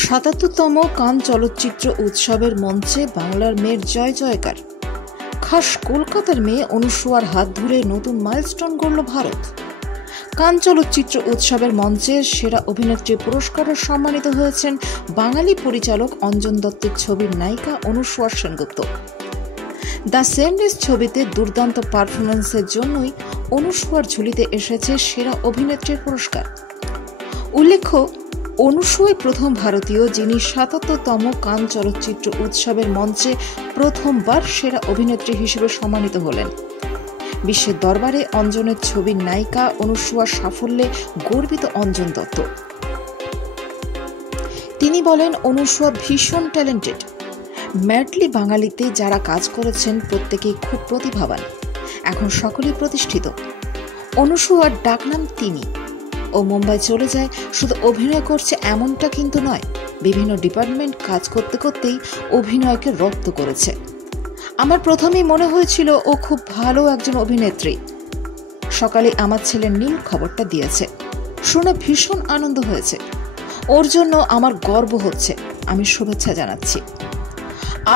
৭৭তম কান চলচ্চিত্র উৎসবের মঞ্চে বাংলার মেয়ের জয় জয়কার। খাস কলকাতার মেয়ে অনুসুয়ার হাত ধরে নতুন মাইলস্টোন গড়ল ভারত। কান চলচ্চিত্র উৎসবের মঞ্চে সেরা অভিনেত্রী পুরস্কারে সম্মানিত হয়েছেন বাঙালি পরিচালক অঞ্জন দত্তের ছবির নায়িকা অনুসুয়া সেনগুপ্ত। দ্য সেমলেস ছবিতে দুর্দান্ত পারফরমেন্সের জন্যই অনুসুয়ার ঝুলিতে এসেছে সেরা অভিনেত্রীর পুরস্কার। উল্লেখ্য, অনুসুয়াই প্রথম ভারতীয় যিনি ৭৭তম কান চলচ্চিত্র উৎসবের মঞ্চে প্রথমবার সেরা অভিনেত্রী হিসেবে সম্মানিত হলেন। বিশ্বের দরবারে অঞ্জনের ছবির নায়িকা অনুসুয়ার সাফল্যে গর্বিত অঞ্জন দত্ত। তিনি বলেন, অনুসুয়া ভীষণ ট্যালেন্টেড। ম্যাডলি বাঙালিতে যারা কাজ করেছেন প্রত্যেকেই খুব প্রতিভাবান, এখন সকলেই প্রতিষ্ঠিত। অনুসুয়ার ডাকনাম তিনি। ও মুম্বাই চলে যায় শুধু অভিনয় করছে এমনটা কিন্তু নয়, বিভিন্ন ডিপার্টমেন্ট কাজ করতে করতেই অভিনয়কে রপ্ত করেছে। আমার প্রথমেই মনে হয়েছিল ও খুব ভালো একজন অভিনেত্রী। সকালে আমার ছেলে নীল খবরটা দিয়েছে, শুনে ভীষণ আনন্দ হয়েছে। ওর জন্য আমার গর্ব হচ্ছে, আমি শুভেচ্ছা জানাচ্ছি।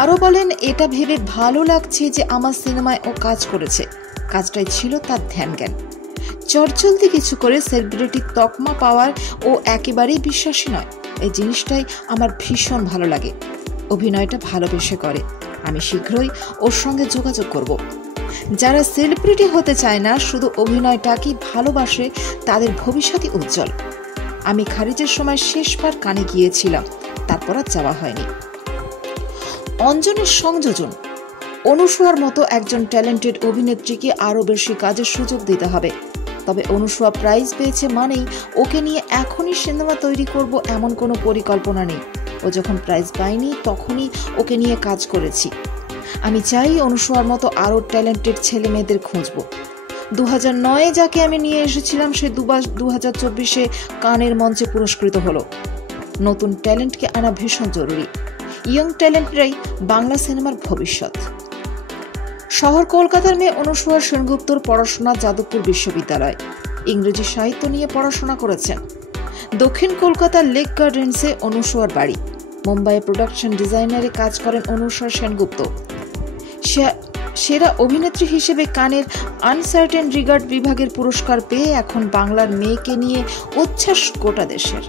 আরও বলেন, এটা ভেবে ভালো লাগছে যে আমার সিনেমায় ও কাজ করেছে, কাজটাই ছিল তার ধ্যান জ্ঞান। চটজলদি কিছু করে সেলিব্রিটি তকমা পাওয়ার ও একেবারেই বিশ্বাসী নয়। এই জিনিসটাই আমার ভীষণ ভালো লাগে। অভিনয়টা ভালোবেসে করে। আমি শীঘ্রই ওর সঙ্গে যোগাযোগ করব। যারা সেলিব্রিটি হতে চায় না, শুধু অভিনয়টাকেই ভালোবাসে, তাদের ভবিষ্যৎই উজ্জ্বল। আমি খারিজের সময় শেষবার কানে গিয়েছিলাম, তারপর আর যাওয়া হয়নি। অঞ্জনের সংযোজন। অনুসুয়ার মতো একজন ট্যালেন্টেড অভিনেত্রীকে আরও বেশি কাজের সুযোগ দিতে হবে। তবে অনুসুয়া প্রাইজ পেয়েছে মানেই ওকে নিয়ে এখনই সিনেমা তৈরি করব এমন কোনো পরিকল্পনা নেই। ও যখন প্রাইজ পায়নি তখনই ওকে নিয়ে কাজ করেছি। আমি চাই অনুসুয়ার মতো আরও ট্যালেন্টেড ছেলে মেয়েদের খুঁজব। 2009-এ যাকে আমি নিয়ে এসেছিলাম সে 2024-এ কানের মঞ্চে পুরস্কৃত হলো। নতুন ট্যালেন্টকে আনা ভীষণ জরুরি। ইয়ং ট্যালেন্টরাই বাংলা সিনেমার ভবিষ্যৎ। শহর কলকাতার মেয়ে অনুসুয়া সেনগুপ্তর পড়াশোনা যাদবপুর বিশ্ববিদ্যালয়। ইংরেজি সাহিত্য নিয়ে পড়াশোনা করেছেন। দক্ষিণ কলকাতার লেক গার্ডেন্সে অনুসুয়ার বাড়ি। মুম্বাইয়ে প্রোডাকশন ডিজাইনারে কাজ করেন অনুসুয়া সেনগুপ্ত। সেরা অভিনেত্রী হিসেবে কানের আনসার্টেন রিগার্ড বিভাগের পুরস্কার পেয়ে এখন বাংলার মেয়েকে নিয়ে উচ্ছ্বাস গোটা দেশের।